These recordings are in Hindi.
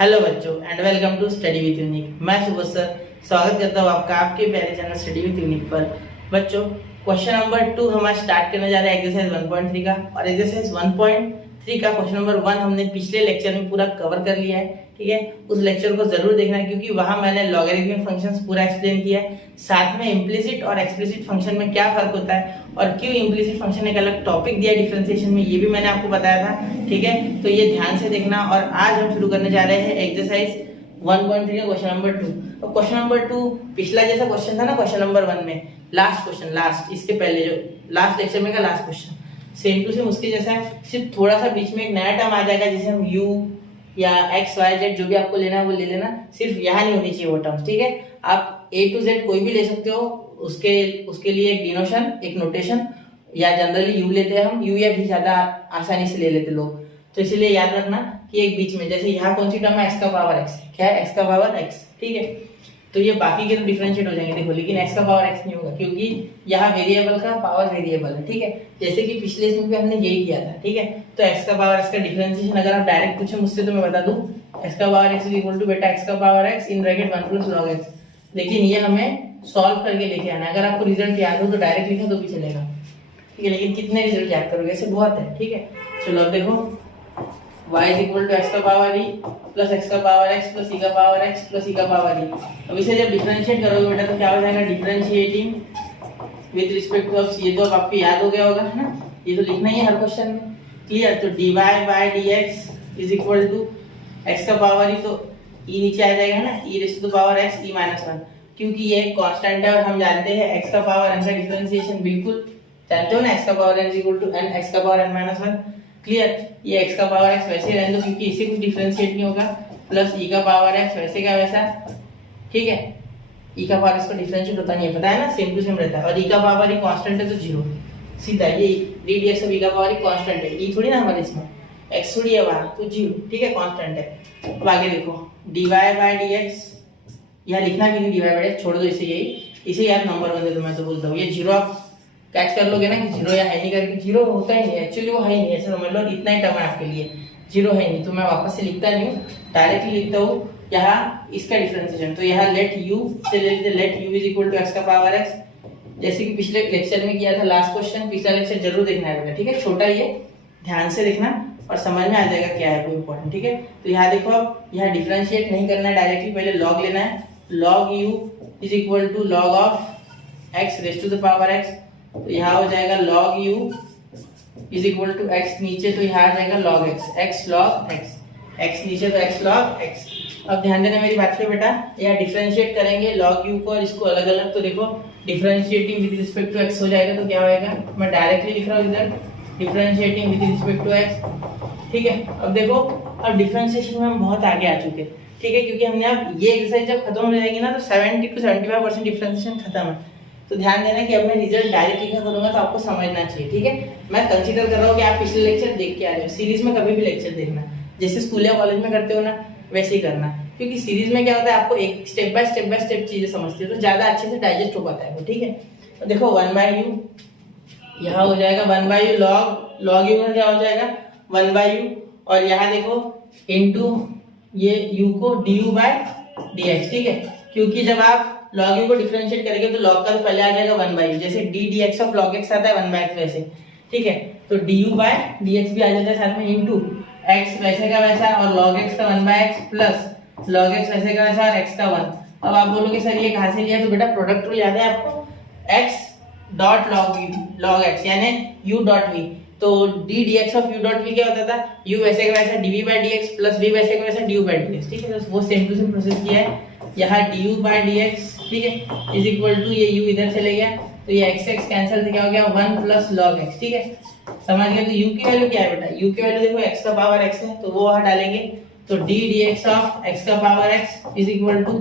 हेलो बच्चों and welcome to study with Unique. मैं सुबोध सर स्वागत करता हूँ आपका आपके प्यारे चैनल स्टडी विद यूनिक पर। बच्चों क्वेश्चन नंबर 2 हम आज स्टार्ट करने जा रहे हैं एक्सरसाइज 1.3 का। और एक्सरसाइज 1.3 का क्वेश्चन नंबर 1 हमने पिछले लेक्चर में पूरा कवर कर लिया है। ठीक है, उस लेक्चर को जरूर देखना क्योंकि वहां मैंने लॉगरिथमिक फंक्शंस पूरा एक्सप्लेन किया है, साथ में इम्प्लिसिट और एक्सप्लिसिट फंक्शन में क्या फर्क होता है और क्यों इम्प्लिसिट फंक्शन एक अलग टॉपिक दिया डिफरेंशिएशन में, ये भी मैंने आपको बताया था। ठीक है, तो ये ध्यान से देखना। और आज हम शुरू करने जा रहे हैं एक्सरसाइज 1.3 का क्वेश्चन नंबर 2। तो क्वेश्चन नंबर 2 पिछला जैसा क्वेश्चन था ना क्वेश्चन नंबर 1 में, लास्ट क्वेश्चन, लास्ट इसके पहले जो लास्ट लेक्चर में का last question, same to same उसके जैसा है, सिर्फ थोड़ा सा बीच में एक नया टर्म आ जाएगा जिसे हम u या x y z जो भी आपको लेना है वो ले लेना, सिर्फ यहाँ नहीं होनी चाहिए वो टर्म्स। ठीक है, आप a to z कोई भी ले सकते हो, उसके लिए एक डिनोशन एक नोटेशन, या जनरली u लेते हैं हम, u या भी ज्यादा आसानी से ले लेते लोग। तो इसलिए याद रखना कि एक बीच में, जैसे यहाँ कौन सी टर्म है x का पावर x, क्या है x का पावर x। ठीक है, तो ये बाकी के तो डिफरेंशिएट हो जाएंगे देखो, लेकिन x का पावर x नहीं होगा क्योंकि यहाँ वेरिएबल का पावर वेरिएबल है। ठीक है, जैसे कि पिछले इसमें भी हमने यही किया था। ठीक है, तो x का पावर x का डिफरेंशिएशन अगर आप डायरेक्ट पूछे मुझसे तो मैं बता दूं x का पावर x इक्वल टू बेटा x का power x in bracket 1 plus log x। लेकिन ये हमें सॉल्व करके लेके आना है। अगर आपको रिजल्ट याद हो तो डायरेक्ट लिखा तो भी चलेगा। ठीक है, लेकिन कितने रिजल्ट याद करोगे, ऐसे बहुत है। ठीक है, चलो अब देखो y is equal to x का पावर e प्लस x का पावर x प्लस e का पावर x प्लस e का पावर e। अब इसे जब डिफरेंशिएट करोगे बेटा तो क्या हो जाएगा, differentiating with respect to x। ये तो अब आपको याद हो गया होगा है ना, ये तो लिखना ही है हर क्वेश्चन में। क्लियर, तो dy by dx is equal to x का पावर e, तो e नीचे आ जाएगा ना, e raise to the power x e minus 1, क्योंकि ये एक कांस्टेंट है और हम जानते हैं x का पावर n का डिफरेंशिएशन बिल्कुल जानते हो ना, x का power n is equal to n x का पावर n माइनस 1। क्लियर, ये x का पावर x वैसे ही रहने दो क्योंकि इसे कुछ डिफरेंशिएट नहीं होगा, प्लस e का पावर x वैसे का वैसा। ठीक है, e का पावर इसको डिफरेंशिएट होता नहीं है, पता है ना, सेम टू सेम रहता है। और e का पावर ही कांस्टेंट है तो 0 सीधा, ये ddx ऑफ e का पावर ही कांस्टेंट है, e थोड़ी ना हमारे इसमें x थोड़ी है वहां, तो 0। ठीक है, कांस्टेंट है। अब आगे देखो dy by dx, यहाँ लिखना भी नहीं dy by dx, छोड़ दो इसे, यही इसे यार नंबर बन दे तो मैं तो बोलता हूँ ये 0 आप कैच कर लोगे ना कि 0 या है नहीं करके, 0 होता ही नहीं, एक्चुअली वो है ही नहीं, ऐसे समझ लो इतना ही टर्म है आपके लिए, 0 है नहीं। तो मैं वापस से लिखता नहीं हूँ, डायरेक्टली लिखता हूँ यहाँ इसका डिफरेंशिएशन। तो यहाँ लेट u से ले लेते, let u is equal to x का पावर x, जैसे कि पिछले लेक्चर में किया था लास्ट क्वेश्चन, पिछला लेक्चर जरूर देखना है। ठीक है, छोटा ये ध्यान से देखना और समझ में आ जाएगा क्या है वो इम्पोर्टेंट। ठीक है, तो यहाँ देखो अब यहाँ डिफरेंशिएट नहीं करना है डायरेक्टली, पहले लॉग लेना है, log u is equal to log of x raise to the power x। तो यहाँ हो जाएगा log u is equal to x नीचे, तो यहाँ आ जाएगा log x log x नीचे तो x log x। अब ध्यान देना मेरी बात पे बेटा, यहाँ डिफरेंशिएट करेंगे log u को और इसको अलग अलग, तो देखो differentiating with respect to x हो जाएगा, तो क्या होएगा, मैं डायरेक्टली लिख रहा हूँ इधर differentiating with respect to x। ठीक है, अब देखो अब डिफरेंशिएशन में हम बहुत आगे आ चुके हैं। ठीक है, क्योंकि हमने अब ये एक्सरसाइज जब खत्म हो जाएगी ना तो 70 to 75% डिफरेंशिएशन खत्म है। तो ध्यान देना कि अब मैं रिजल्ट डायरेक्ट लिखा करूंगा तो आपको समझना चाहिए। ठीक है, मैं कंसीडर कर रहा हूँ कि आप पिछले लेक्चर देख के आ रहे हो, सीरीज में कभी भी लेक्चर देखना, जैसे स्कूल या कॉलेज में करते हो ना वैसे ही करना, क्योंकि सीरीज में क्या होता है आपको एक स्टेप बाय स्टेप चीजें समझते हो तो ज्यादा अच्छे से डाइजेस्ट हो पाता है वो। ठीक है, तो देखो 1/u यहाँ हो जाएगा 1/u log u में क्या हो जाएगा 1/u, और यहाँ देखो इनटू ये u को du by dx। ठीक है, क्योंकि जब आप log u को डिफरेंशिएट करेंगे तो log का तो पहले आ जाएगा 1/u, जैसे d dx of log x आता है 1/x वैसे। ठीक है, तो du by dx भी आ जाता है साथ में, इनटू x वैसे का वैसा और log x का 1/x प्लस log x वैसे का वैसा और x का 1। अब आप बोलोगे सर ये कहाँ से लिया, तो बेटा प्रोडक्ट रूल याद है आपको, x डॉट log x यानी u डॉट v, तो d dx of u dot v क्या होता था, u वैसे का वैसा dv by dx plus v वैसे का वैसा du by dx। ठीक है, तो वो सेम टू सेम प्रोसेस किया है यहाँ du by dx। ठीक है, इज इक्वल टू ये u इधर चले गया तो ये x कैंसिल तो क्या हो गया 1 प्लस log x। ठीक है, समझ गए। तो u की वैल्यू क्या है बेटा, u की वैल्यू देखो x का पावर x है तो वो वहां डालेंगे, तो d dx ऑफ x का power x is equal to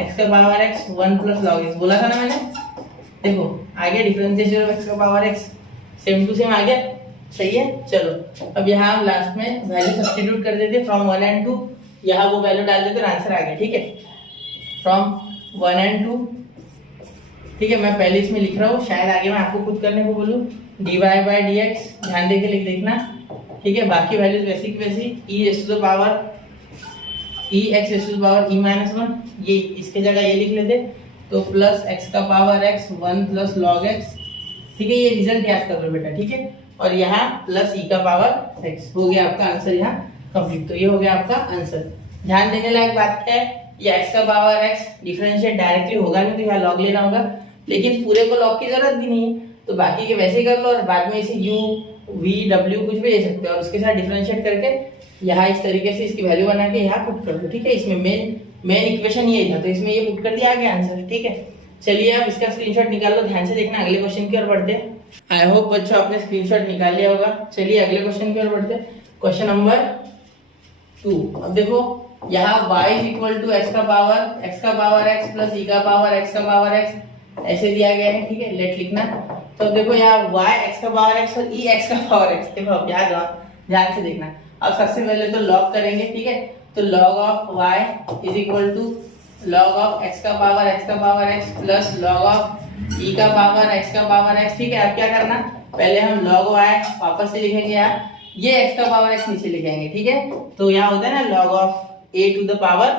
x का power x 1 plus log x, बोला था ना मैंने। देखो आ गया डिफरेंशिएशन ऑफ x का power x, same to same आ गया, सही है। चलो अब यहाँ हम लास्ट में वैल्यू सब्स्टिट्यूट कर देते फ्रॉम 1 and 2, यहाँ वो वैल्यू डाल देते और आंसर आ गया। ठीक है, फ्रॉम 1 and 2। ठीक है, मैं पहले इसमें लिख रहा हूँ, शायद आगे मैं आपको खुद करने को बोलूँ, dy by dx ध्यान देके लिख देखना। ठीक है, बाकी वैल्यूज वैसी की वैसी e raise to the power e x raise to power e minus one, ये इसके जगह ये लिख लेते, तो प्लस एक्स का power x one plus log x, ठीक है। ये रिजल्ट याद कर लो बेटा, ठीक है। और यहाँ प्लस ई का पावर एक्स, हो गया आपका आंसर यहाँ कंप्लीट। तो ये हो गया आपका आंसर। ध्यान देने लायक बात क्या है, ये एक्स का पावर एक्स डिफरेंशिएट डायरेक्टली होगा नहीं, तो यहाँ लॉग लेना होगा, लेकिन पूरे को लॉग की जरूरत भी नहीं है, तो बाकी के वैसे ही कर लो और बाद में इसे यू वी डब्ल्यू कुछ भी ले सकते हो और उसके साथ डिफरेंशिएट करके यहाँ इस तरीके से इसकी वैल्यू बना के यहाँ पुट कर दो, ठीक है। इसमें मेन इक्वेशन ये था, तो इसमें ये पुट कर दिया, आ गया आंसर, ठीक है। चलिए आप इसका स्क्रीनशॉट निकाल लो, ध्यान से देखना। अगले क्वेश्चन की ओर बढ़ते हैं। आई होप बच्चों आपने स्क्रीनशॉट निकाल लिया होगा। चलिए अगले क्वेश्चन की ओर बढ़ते हैं। Question number 2। अब देखो यहाँ y is equal to x का पावर x प्लस ई का पावर x का पावर x ऐसे दिया गया है, ठीक है। लेट लिखना। तो देखो यहाँ y एक्स का पावर x और e एक्स का पावर x, देखो अब यहाँ ध्यान से देखना। अब सबसे पहले तो लॉग करेंगे, ठीक है। तो log of y is equal to log of x का power x plus log of e का पावर x का पावर x, ठीक है। अब क्या करना, पहले हम लॉग y वापस से लिखेंगे, यहाँ ये x का पावर x नीचे लिखेंगे, ठीक है। तो यहाँ होता है ना log of a to the power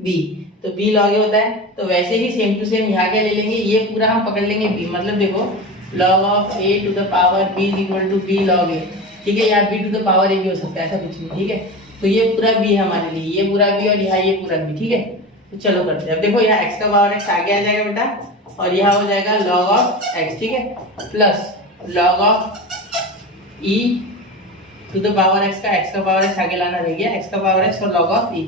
b, तो b लॉग a होता है। तो वैसे ही सेम टू सेम यहाँ क्या ले लेंगे, ये पूरा हम पकड़ लेंगे b, मतलब देखो log of a to the power b is equal to b log a, ठीक है। यहाँ b to the power a भी हो सकता है, ऐसा कुछ नहीं, ठीक है। तो ये पूरा b है हमारे लिए, ये पूरा b और यहाँ ये पूरा b, ठीक है। तो चलो करते हैं। अब देखो यहाँ x का पावर x आगे आ जाएगा बेटा, और यहाँ हो जाएगा लॉग ऑफ x, ठीक है, plus log of e to the power x का पावर x आगे लाना रह गया, x का पावर x और लॉग ऑफ e।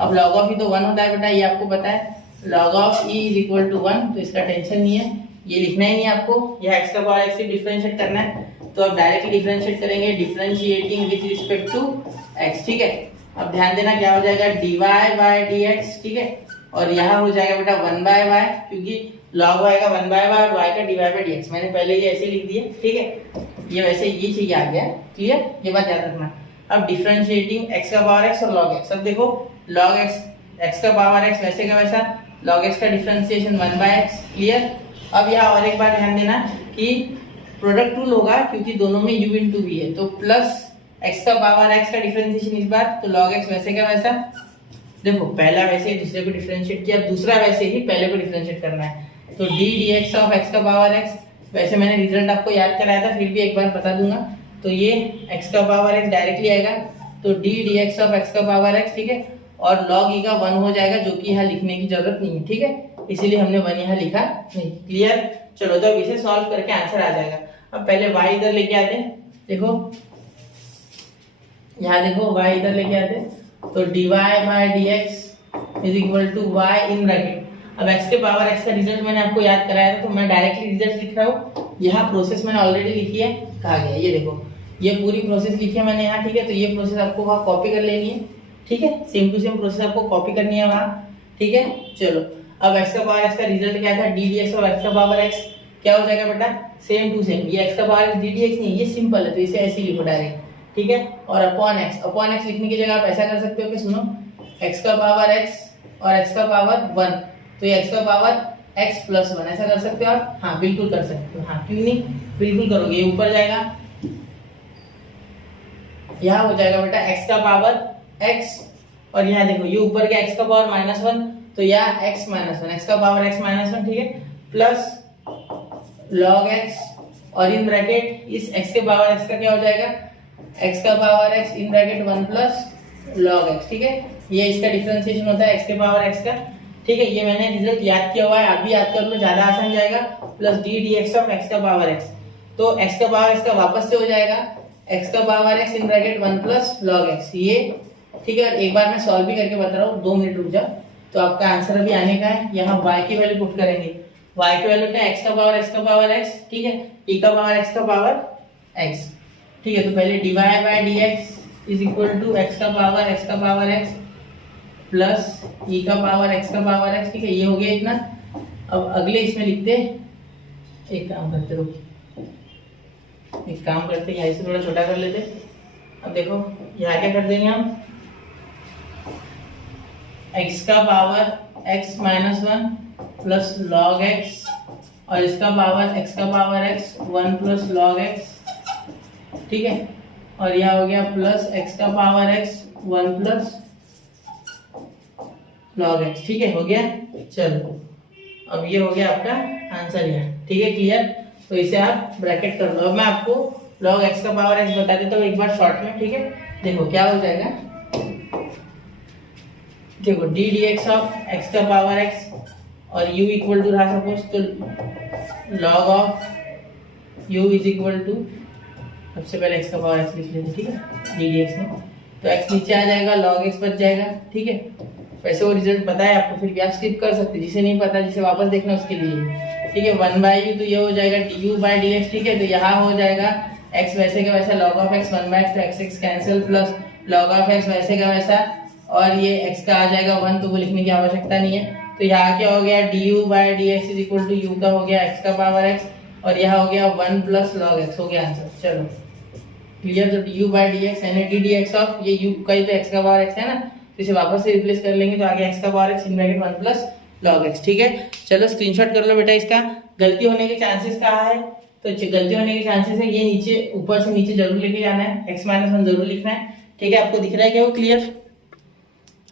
अब log ऑफ e तो 1 होता है बेटा, ये आपको पता है। log of e is equal to 1, तो इसका टेंशन नहीं है, ये लिखना ही नहीं है आपको। यह x का पावर x से डिफरेंशिएट करना है, तो अब डायरेक्टली डिफरेंशिएट करेंगे, differentiating with respect to x, ठीक है। अब ध्यान देना क्या हो जाएगा, dy बाय dx, ठीक है। और यहाँ हो जाएगा बेटा 1 बाय y, क्योंकि log y का 1 बाय y और y का dy बाय dx, मैंने पहले ये ऐसे लिख दिया, ठीक है। ये वैसे ये चीज आ गया, क्लियर, ये बात याद रखना। अब डिफरेंशिएटिंग x का पावर x और log x, अब देखो log x का पावर x वैसे का वैसा, log x का डिफरेंशिएशन 1 बाय x, क्लियर। अब यहाँ और एक बार ध्यान देना कि प्रोडक्ट रूल होगा, क्योंकि दोनों में u इंटू v है, तो प्लस x का पावर x का डिफरेंशिएशन इस बार, तो log x वैसे का वैसा। देखो पहला वैसे दूसरे को डिफरेंशिएट किया, दूसरा वैसे ही पहले को डिफरेंशिएट करना है, तो d dx ऑफ x का पावर x, वैसे मैंने रिजल्ट आपको याद कराया था, फिर भी एक बार बता दूंगा। तो ये x का पावर x डायरेक्टली आएगा, तो d dx ऑफ x का पावर x, ठीक है। और log e का 1 हो जाएगा, जो कि यहाँ लिखने की जरूरत नहीं है, ठीक है, इसीलिए हमने 1 यहाँ लिखा नहीं, क्लियर। चलो तो अब इसे सॉल्व करके आंसर आ जाएगा। अब पहले y इधर लेके आते हैं, देखो यहाँ देखो y इधर लेके आते हैं, तो dy by dx is equal to y in bracket. अब x के पावर x का रिजल्ट मैंने आपको याद कराया था, तो मैं डायरेक्टली रिजल्ट लिख रहा हूँ। यहाँ प्रोसेस मैंने ऑलरेडी लिखी है, कहा गया ये देखो, ये पूरी प्रोसेस लिखी है मैंने यहाँ, ठीक है। तो ये प्रोसेस आपको वहाँ कॉपी कर लेनी है, ठीक है, सेम टू सेम प्रोसेस आपको कॉपी करनी है वहाँ, ठीक है। चलो अब x का पावर x का रिजल्ट क्या था, d dx और x का पावर x क्या हो जाएगा बेटा, सेम टू सेम। ये x का पावर d dx नहीं, ये सिंपल है, तो इसे ऐसे ही लिखो डायरेक्ट, ठीक है। और अपॉन x लिखने की जगह आप ऐसा कर सकते हो कि सुनो x का पावर x और x का पावर 1, तो ये x का पावर x प्लस 1 ऐसा कर सकते हो आप, हाँ बिल्कुल कर सकते हो, हाँ क्यों नहीं, बिल्कुल करोगे। ये ऊपर जाएगा, यहाँ हो जाएगा बेटा x का पावर x, और यहाँ देखो ये ऊपर के x का पावर -1, तो यहाँ x -1, x का पावर x -1, ठीक है, प्लस log x, और इन ब्रैकेट इस x के पावर x का क्या हो जाएगा, x का power x in bracket 1 plus log x, ठीक है। ये इसका डिफरेंशिएशन होता है x के पावर x का, ठीक है। ये मैंने रिजल्ट याद किया हुआ है, आप भी याद कर लो, ज्यादा आसान जाएगा। Plus d dx of x का पावर x, तो x का पावर x का वापस से हो जाएगा x का power x in bracket 1 plus log x, ये ठीक है। एक बार मैं सॉल्व भी करके बता रहा हूँ, 2 मिनट रुक जाओ। तो आपका आंसर अभी आने का है, यहाँ y की वैल्यू पुट करेंगे, y की वैल्यू क्या है, x का पावर x, ठीक है, e का पावर x का पावर x, ठीक है। तो पहले dy by dx is equal to x का पावर x प्लस e का पावर x का पावर x, ठीक है, ये हो गया इतना। अब अगले इसमें लिखते, एक काम करते रुक, एक काम करते यहाँ से थोड़ा छोटा कर लेते। अब देखो यहाँ क्या कर देंगे हम, x का power x -1 plus log x, और इसका पावर x का power x 1 plus log x, ठीक है। और यह हो गया प्लस x का power x 1 plus log x। ठीक है, हो गया। चलो अब ये हो गया आपका आंसर यार। ठीक है, क्लियर। तो इसे आप ब्रैकेट कर लो। अब मैं आपको log x का पावर x बता देता हूँ एक बार शॉर्ट में। ठीक है, देखो क्या हो जाएगा। देखो d D x of x का पावर x और u इक्वल टू रहा सपोज, तो log of u is equal to, सबसे पहले x का पावर x लिख लेते। ठीक है, डी डी एक्स में तो x नीचे आ जाएगा, log x बच जाएगा। ठीक है, वैसे वो रिजल्ट पता है आपको, फिर भी आप स्किप कर सकते, जिसे नहीं पता, जिसे वापस देखना उसके लिए। ठीक है, 1/u तो ये हो जाएगा du/dx। ठीक है, तो यहाँ हो जाएगा x वैसे का वैसा, log ऑफ x 1/x तो x cancel, plus log of x वैसे का वैसा, और ये x का आ जाएगा 1, तो वो लिखने की आवश्यकता नहीं है। तो यहाँ क्या हो गया, du/dx is equal to u का हो गया x का पावर x, और यहाँ हो गया 1 प्लस log x, हो गया आंसर। चलो क्लियर। तो du/dx यानी ddx ऑफ ये u का ही तो x का पावर x है ना, तो इसे वापस से रिप्लेस कर लेंगे, तो आगे x का power x in bracket 1 plus log x। ठीक है, चलो स्क्रीनशॉट कर लो बेटा। इसका गलती होने के चांसेस कहाँ है, तो गलती होने के चांसेस है ये नीचे, ऊपर से नीचे जरूर लेके जाना है, x-1 जरूर लिखना है। ठीक है, आपको दिख रहा है क्या वो क्लियर?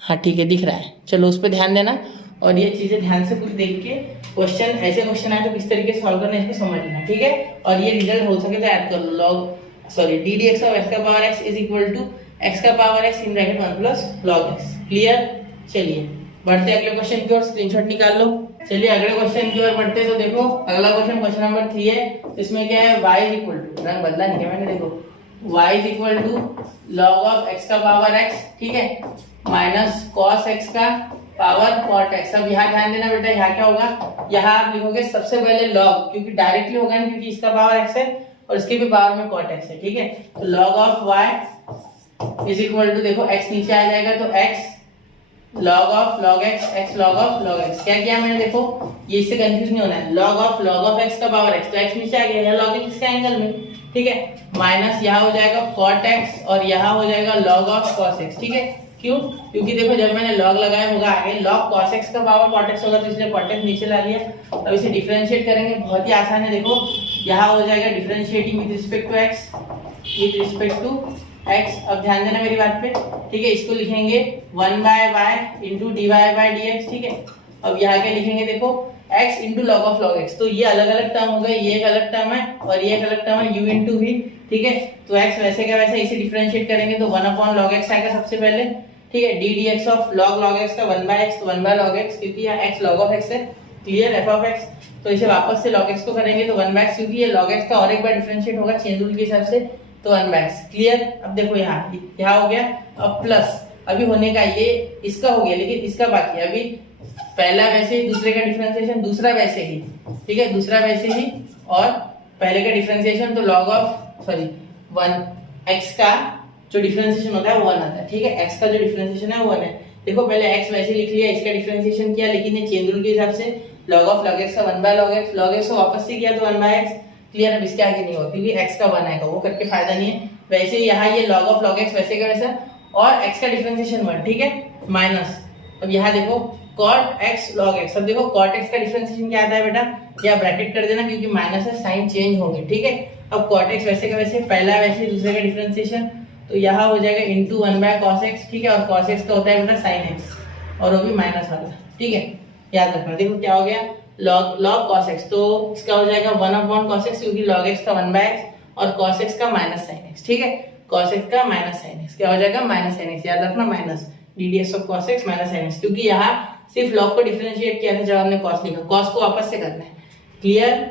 हाँ ठीक है, दिख रहा है। चलो उस पर ध्यान देना, और ये चीजें ध्यान से कुछ देख के क्वेश्चन, ऐसे क्वेश्चन आए तो किस तरीके से सॉल्व करना है इसको समझ लेना। ठीक है, और ये रिजल्ट हो सके तो ऐड कर लो, D D x of x का power x is equal to x का power x in bracket 1 plus log x। Clear. चलिए बढ़ते अगले क्वेश्चन की ओर, स्क्रीनशॉट निकाल लो। चलिए अगले क्वेश्चन की ओर बढ़ते, तो देखो अगला क्वेश्चन क्वेश्चन नंबर 3 है। इसमें क्या है, y इज इक्वल टू, रंग बदला नहीं क्या मैंने, देखो y is equal to log of x का पावर x, ठीक है, माइनस cos x का पावर cot x। अब यहाँ ध्यान देना बेटा, यहाँ क्या होगा, यहाँ आप लिखोगे सबसे पहले log, क्योंकि डायरेक्टली होगा ना, क्योंकि इसका पावर x है और इसके भी पावर में cot x है। ठीक है, तो log of y is equal to, देखो x नीचे आ जाएगा तो x log of log x log of log x। क्या किया मैंने, देखो ये इससे कंफ्यूज नहीं होना है, log ऑफ x का पावर x, तो x नीचे आ गया, log x के एंगल में। ठीक है, माइनस यहाँ हो जाएगा cot x और यहाँ हो जाएगा log ऑफ cos x। ठीक है, क्यों, क्योंकि देखो जब मैंने log लगाया होगा आगे, log cos x का पावर cot x होगा, तो इसलिए cot x नीचे ला लिया। अब इसे डिफरेंशिएट करेंगे, बहुत ही आसान है। देखो यहाँ हो जाएगा differentiating with respect to x, with respect to x। अब ध्यान देना मेरी बात पे, ठीक है, इसको लिखेंगे 1/y इंटू dy/dx। ठीक है, अब यहाँ क्या लिखेंगे, देखो x into log of log x, तो ये अलग अलग टर्म हो गए, ये एक अलग टर्म है और ये एक अलग टर्म है, u इंटू v। ठीक है, तो x वैसे का वैसा इसे डिफरेंशिएट करेंगे, तो 1/log x आएगा सबसे पहले। ठीक है, D dx of log x का 1/x, तो 1/log x, क्योंकि यहाँ x log ऑफ x है। क्लियर, f ऑफ x, तो इसे वापस से log x को करेंगे तो 1/x, क्योंकि ये log x का और एक बार डिफरेंशिएट होगा चेन रूल के हिसाब से, तो 1/x। क्लियर। अब देखो यहाँ हो गया, अब प्लस अभी होने का, ये इसका हो गया लेकिन इसका बाकी है अभी, पहला वैसे ही, दूसरे का डिफरेंशिएशन दूसरा वैसे ही। ठीक है, दूसरा वैसे ही और पहले का डिफरेंशिएशन, तो log ऑफ 1x का जो डिफरेंशिएशन होता है वो 1 आता है। ठीक है, x का जो डिफरेंशिएशन है वो 1 है। देखो पहले x वैसे लिख लिया, इसका डिफरेंशिएशन किया, लेकिन ये चेन रूल के हिसाब से log ऑफ log x का 1/log x, log x को वापस से किया तो 1/x। क्लियर, अब इसके आगे नहीं होगा क्योंकि x का 1 आएगा, वो करके फायदा नहीं है। वैसे ही यहाँ ये log ऑफ log x वैसे का वैसा, और x का डिफरेंशिएशन 1। ठीक है, माइनस, अब यहाँ देखो cot x log x। अब देखो cot x का डिफरेंशिएशन क्या आता है बेटा, या ब्रैकेट कर देना, क्योंकि माइनस है, साइन चेंज होंगे। ठीक है, अब cot x वैसे का वैसे, पहला वैसे दूसरे का डिफरेंशिएशन, तो यहाँ हो जाएगा इंटू 1/cos x। ठीक है, और cos x का होता है बेटा sin x, और वो भी माइनस वाला। ठीक है, याद रखना। देखो क्या हो गया, log cos x, तो इसका हो जाएगा 1/cos x, क्योंकि log x का 1/x और cos x का माइनस sin x। ठीक है, cos x का माइनस sin x, क्या हो जाएगा, माइनस sin x। याद रखना, minus ddx of cos x minus sin x, क्योंकि यहाँ सिर्फ log को डिफरेंशिएट किया था जब हमने cos लिखा, cos को वापस से करना है। क्लियर।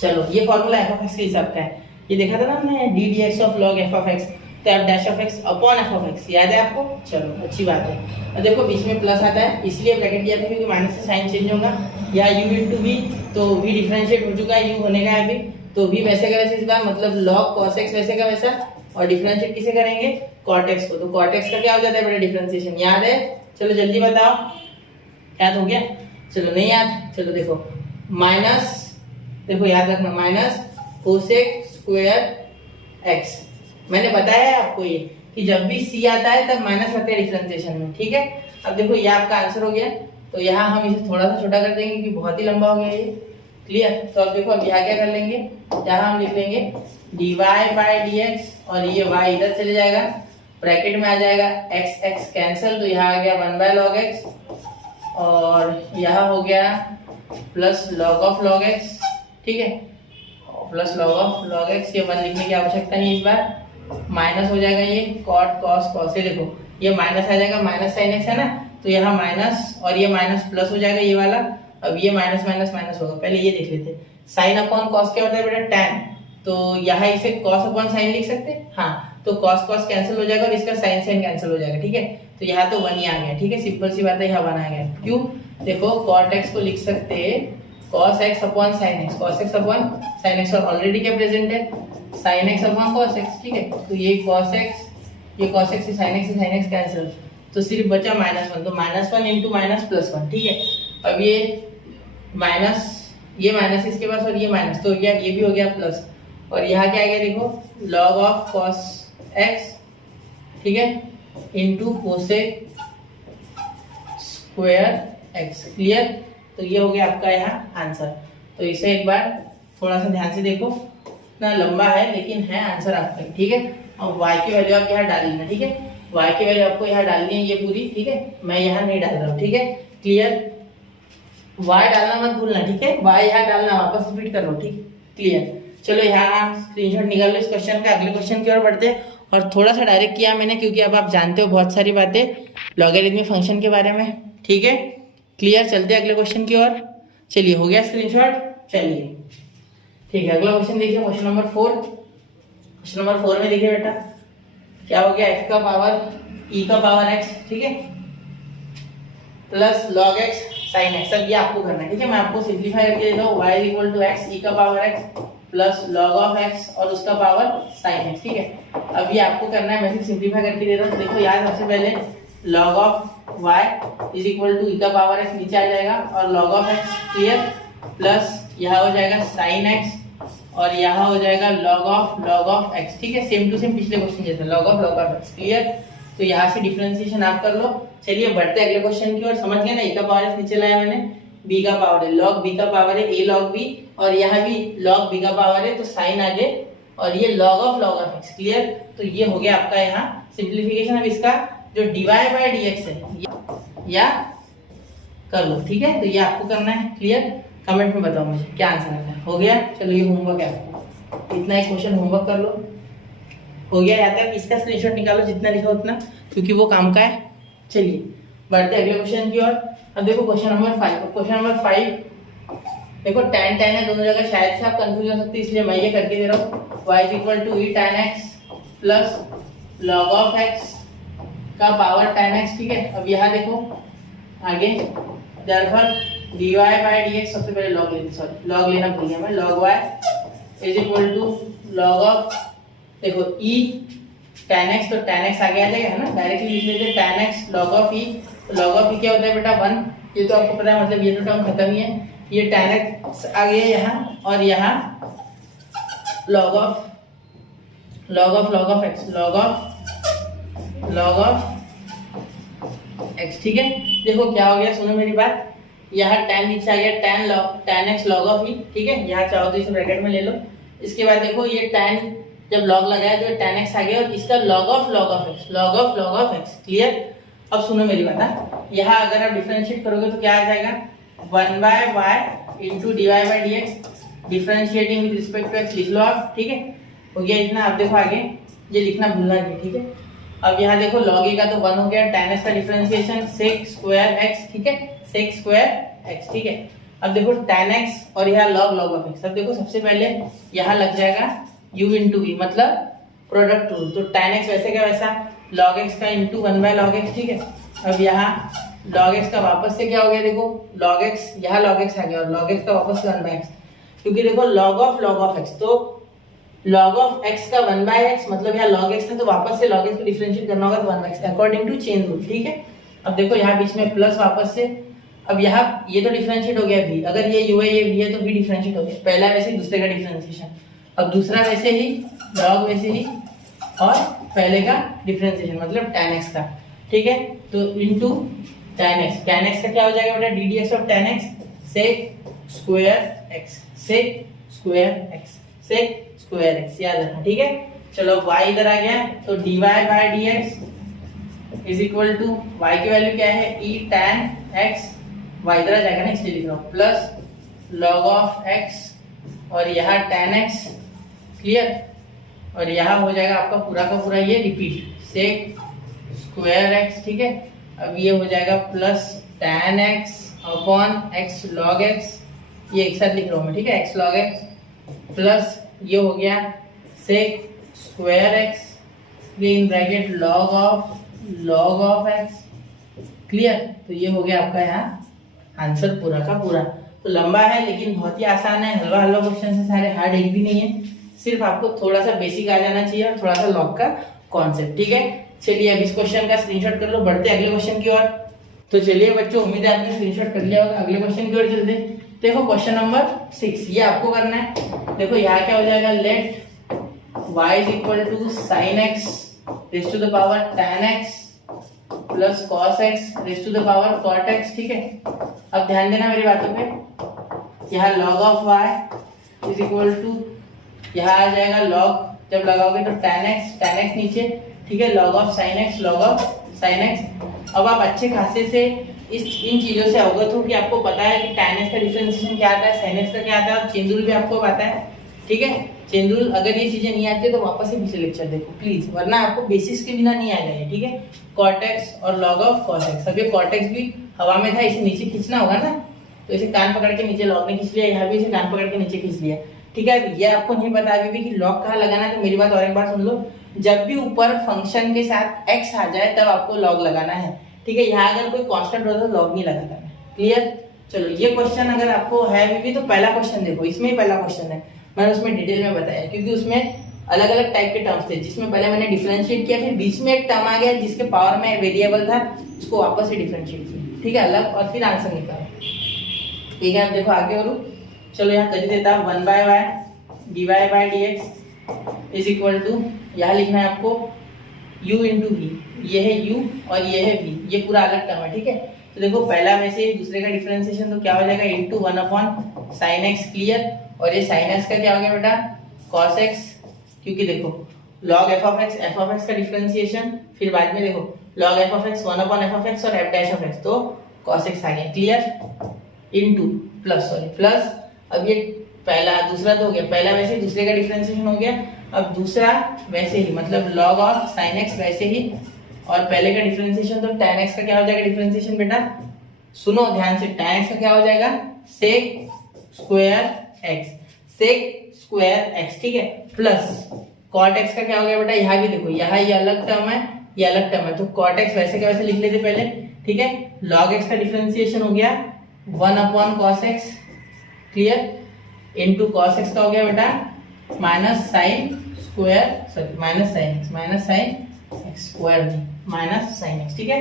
चलो ये फॉर्मूला f ऑफ x के हिसाब का है, ये देखा था ना हमने, ddx of log f of x, तो f dash of x upon f of x, याद है आपको। चलो अच्छी बात है। और देखो बीच में प्लस आता है, इसलिए ब्रैकेट दिया था क्योंकि माइनस से साइन चेंज होगा। या u इंटू v, तो v डिफरेंशिएट हो चुका है, u होने का है अभी, तो v वैसे का वैसे इस बार, मतलब log cos x वैसे का वैसा, और डिफरेंशिएट किसे करेंगे, cot x को, तो cot x का क्या हो जाता है बेटा, डिफरेंशिएशन। याद है, चलो जल्दी बताओ, याद हो गया, चलो नहीं याद, चलो देखो माइनस, देखो याद रखना, माइनस cosec स्क्वायर x। मैंने बताया है आपको ये कि जब भी c आता है तब माइनस रखते हैं डिफरेंशिएशन में। ठीक है, अब देखो ये आपका आंसर हो गया, तो यहाँ हम इसे थोड़ा सा छोटा कर देंगे क्योंकि बहुत ही लंबा हो गया ये। क्लियर, तो अब देखो अब यहाँ क्या कर लेंगे, यहाँ हम लिख लेंगे dy/dx, और ये y इधर चले जाएगा, ब्रैकेट में आ जाएगा x कैंसिल, तो यहाँ आ गया 1/log x और यहाँ हो गया plus log of log x, ठीक है, plus log of log x, ये 1 लिखने की आवश्यकता नहीं, इस बार माइनस हो जाएगा ये कॉट कॉस कॉस, ये देखो ये माइनस आ जाएगा, माइनस साइन एक्स है ना, तो यहाँ माइनस और ये माइनस प्लस हो जाएगा ये वाला, अब ये माइनस माइनस माइनस होगा। पहले ये देख लेते, साइन अपॉन कॉस क्या होता है बेटा, टैन, तो यहाँ इसे कॉस अपॉन साइन लिख सकते हैं, हाँ, तो कॉस कॉस कैंसिल हो जाएगा और इसका साइन साइन कैंसिल हो जाएगा, ठीक है, तो यहाँ तो 1 ही आ गया, ठीक है, सिंपल सी बात है, यहाँ 1 आ गया। क्यों, देखो कॉट एक्स को लिख सकते हैं cos x upon sine x, cos x upon sine x, और ऑलरेडी क्या प्रेजेंट है, sign x upon cos x, ठीक है, तो ये कॉस एक्स, ये कॉस एक्स से साइन एक्स कैंसिल, तो सिर्फ बचा -1, तो -1 इंटू माइनस प्लस 1, ठीक है। अब ये माइनस, ये माइनस इसके पास और ये माइनस, तो ये भी हो गया प्लस, और यहाँ क्या आ गया देखो लॉग ऑफ कॉस एक्स, ठीक है, into cosec square x, clear, तो ये हो गया आपका यहाँ आंसर। तो इसे एक बार थोड़ा सा ध्यान से देखो, इतना लंबा है लेकिन है आंसर आपका, ठीक है। और y की वैल्यू आप यहाँ डाल लेना, ठीक है, y की वैल्यू आपको यहाँ डालनी है ये पूरी, ठीक है, मैं यहाँ नहीं डाल रहा हूँ, ठीक है, क्लियर, y डालना मत भूलना, ठीक है, y यहाँ डालना, वापस रिपीट कर लो, ठीक, क्लियर। चलो यहाँ स्क्रीनशॉट निकाल लो इस क्वेश्चन का, अगले क्वेश्चन की ओर बढ़ते हैं। और थोड़ा सा डायरेक्ट किया मैंने क्योंकि अब आप जानते हो बहुत सारी बातें लॉगरिथमिक फंक्शन के बारे में, ठीक है, क्लियर। चलते हैं अगले क्वेश्चन की ओर, चलिए हो गया स्क्रीनशॉट, चलिए ठीक है, अगला क्वेश्चन देखिए, क्वेश्चन नंबर 4। क्वेश्चन नंबर 4 में देखिए बेटा क्या हो गया, x का पावर e का पावर x, ठीक है, plus log x sin x, सब ये आपको करना है, ठीक है, मैं आपको सिंप्लीफाई करके देता हूँ, y equal to x e का power x plus log of x और उसका पावर sin x, ठीक है। अब ये आपको करना है, मैं सिर्फ सिंप्लीफाई करके दे रहा हूँ। देखो यार सबसे पहले log of y is equal to e का पावर x नीचे आ जाएगा और log of x, clear, plus यहाँ हो जाएगा sin x और यहाँ हो जाएगा log ऑफ x, ठीक है, सेम टू सेम पिछले क्वेश्चन जैसा log ऑफ x, क्लियर। तो यहाँ से डिफरेंशिएशन आप कर लो। चलिए बढ़ते हैं अगले क्वेश्चन की ओर, समझ गए ना, e का पावर x नीचे लाया मैंने, b का पावर है, log b का पावर है a log b, और यहाँ भी log b का पावर है तो साइन आगे, और ये log ऑफ x, क्लियर। तो ये हो गया आपका यहाँ सिंप्लीफिकेशन। अब इसका जो dy बाय dx है या कर लो, ठीक है, तो ये आपको करना है, क्लियर। कमेंट में बताओ मुझे क्या आंसर आता है। हो गया, चलो ये होमवर्क है आपको, इतना एक क्वेश्चन होमवर्क कर लो, हो गया, या तक इसका स्क्रीनशॉट निकालो जितना लिखा उतना, क्योंकि वो काम का है। चलिए बढ़ते अगले क्वेश्चन की ओर। अब देखो क्वेश्चन नंबर 5, क्वेश्चन नंबर 5 देखो tan है दोनों जगह, शायद से आप कंफ्यूज हो सकते हैं, इसलिए मैं ये करके दे रहा हूँ, y equal to e tan x plus log of x का पावर tan x, ठीक है। अब यहाँ देखो आगे therefore dy बाय dx, सबसे पहले log लेते, सॉरी log लेना भूल गया मैं, log y is equal to log of, देखो e tan x, तो tan x आगे आ जाएगा है ना, डायरेक्टली लिख लेते tan x log of e, log of e क्या होता है बेटा 1, ये तो आपको पता है, मतलब ये तो टर्म खत्म ही है, ये tan x आ गया यहाँ, और यहाँ log of x, log of x, ठीक है। देखो क्या हो गया, सुनो मेरी बात, यहाँ tan नीचे आ गया, tan x log of e, ठीक है, यहाँ चाहो तो इसे ब्रैकेट में ले लो। इसके बाद देखो ये tan जब log लगाया तो tan x आ गया, और इसका log ऑफ x, क्लियर। अब सुनो मेरी बात, यहाँ अगर आप डिफरेंशिएट करोगे तो क्या आ जाएगा, 1 by y into dy by dx, differentiating with respect to x लिख लो आप, ठीक है, हो गया इतना। अब देखो आगे ये लिखना भूलना नहीं, ठीक है। अब यहाँ देखो log a का तो 1 हो गया, tan x का डिफरेंशिएशन sec स्क्वायर x, ठीक है, sec स्क्वायर x, ठीक है। अब देखो tan x और यहाँ log ऑफ x, अब देखो सबसे पहले यहाँ लग जाएगा u इंटू v, मतलब प्रोडक्ट रूल, तो tan x वैसे क्या वैसा log x का इंटू 1 बाय log x, ठीक है। अब यहाँ log x का वापस से क्या हो गया, देखो log x, यहाँ log x आ गया, और log x का वापस से 1 बाय x, क्योंकि देखो log ऑफ x, तो log ऑफ x का 1 बाय x, मतलब यहाँ log x था तो वापस से log x को डिफरेंशिएट करना होगा तो 1 by x, according to chain rule, ठीक है। अब देखो यहाँ बीच में प्लस वापस से, अब यहाँ ये तो डिफरेंशिएट हो गया v, अगर ये u है ये v है तो v डिफरेंशिएट हो गया, पहला वैसे ही दूसरे का डिफरेंशिएशन, अब दूसरा वैसे ही, log वैसे ही, और पहले का डिफरेंशिएशन मतलब tan x का, ठीक है, तो इनटू tan x का क्या हो जाएगा बेटा, ddx of tan x sec square x, sec square x, याद रखना, ठीक है। चलो y इधर आ गया, तो dy by dx is equal to y की वैल्यू क्या है, e tan x y इधर आ जाएगा ना, इसलिए लिख रहा हूँ, प्लस log ऑफ x और यहाँ tan x, क्लियर। और यहाँ हो जाएगा आपका पूरा का पूरा ये रिपीट sec स्क्वायर x, ठीक है। अब ये हो जाएगा plus tan x upon x log x, ये एक साथ लिख रहा हूँ मैं, ठीक है, x log x प्लस ये हो गया sec स्क्वायर x, ये in bracket log of x, clear. तो ये हो गया आपका यहाँ आंसर पूरा का पूरा। तो लंबा है लेकिन बहुत ही आसान है, हलवा हलवा क्वेश्चन है सारे, हार्ड एक भी नहीं है, सिर्फ आपको थोड़ा सा बेसिक आ जाना चाहिए और थोड़ा सा लॉग का कॉन्सेप्ट, ठीक है। चलिए अब इस क्वेश्चन का स्क्रीनशॉट कर लो, बढ़ते अगले क्वेश्चन की ओर। तो चलिए बच्चों, उम्मीद है आपने स्क्रीनशॉट कर लिया होगा, अगले क्वेश्चन की ओर चलते। देखो क्वेश्चन नंबर 6, ये आपको करना है। देखो यहाँ क्या हो जाएगा, let y is equal to sine x raise to the power tan x plus cos x raise to the power cot x, ठीक है। अब ध्यान देना मेरी बातों पे, यहाँ log of y is equal to, यहाँ आ जाएगा log, जब लगाओगे तो tan x नीचे, ठीक है, log ऑफ sin x। अब आप अच्छे खासे से इन चीजों से अवगत हो कि आपको पता है कि tan x का डिफरेंशिएशन क्या आता है, sin x का क्या आता है, और चेन रूल भी आपको पता है, ठीक है। चेन रूल अगर ये चीजें नहीं आती तो वापस से पीछे लेक्चर देखो प्लीज, वरना आपको बेसिक्स के बिना नहीं आ जाएगा, ठीक है। cot x और log ऑफ cos x, अब ये cot x भी हवा में था, इसे नीचे खींचना होगा ना, तो इसे कान पकड़ के नीचे log ने खींच लिया, यहाँ भी इसे कान पकड़ के नीचे खींच लिया, ठीक है। ये आपको नहीं पता अभी भी कि log कहाँ लगाना है, तो मेरी बात और एक बार सुन लो, जब भी ऊपर फंक्शन के साथ x आ जाए तब आपको log लगाना है, ठीक है। यहाँ अगर कोई कांस्टेंट होता तो log नहीं लगाता मैं, क्लियर। चलो ये क्वेश्चन अगर आपको है भी तो पहला क्वेश्चन देखो, इसमें ही पहला क्वेश्चन है, मैंने उसमें डिटेल में बताया, क्योंकि उसमें अलग अलग टाइप के टर्म्स थे, जिसमें पहले मैंने डिफरेंशिएट किया, फिर बीच में एक टर्म आ गया जिसके पावर में वेरिएबल था, उसको वापस से डिफरेंशिएट किया, ठीक है, अलग, और फिर आंसर निकाला, ठीक है। अब देखो आगे और चलो यहाँ कर देता हूँ, 1/y dy by dx is equal to, यहाँ लिखना है आपको u इंटू वी, ये है u और ये है v, ये पूरा अलग टर्म है, ठीक है। तो देखो पहला में से दूसरे का डिफरेंशिएशन तो क्या हो जाएगा, into 1 upon sine x, clear. और ये साइन एक्स का क्या हो गया बेटा, cos x, क्योंकि देखो log f ऑफ x का डिफरेंशिएशन, फिर बाद में देखो log f of x 1 upon f of x और f डैश ऑफ x, तो cos x आ गया, क्लियर, इनटू प्लस, अब ये पहला दूसरा तो हो गया, पहला वैसे दूसरे का डिफरेंशिएशन हो गया, अब दूसरा वैसे ही, मतलब log ऑफ sin x वैसे ही, और पहले का डिफरेंशिएशन तो tan x का क्या हो जाएगा डिफरेंशिएशन बेटा, सुनो ध्यान से, tan x का क्या हो जाएगा, sec स्क्वायर x, ठीक है, प्लस cot x का क्या हो गया बेटा, यहाँ भी देखो, यहाँ ये अलग टर्म है, ये अलग टर्म है, तो cot x वैसे का वैसे लिख लेते पहले, ठीक है। log x का डिफरेंशिएशन हो गया 1 upon cos x, clear, into cos x का हो गया बेटा माइनस sin x स्क्वायर नहीं, माइनस sin x, ठीक है।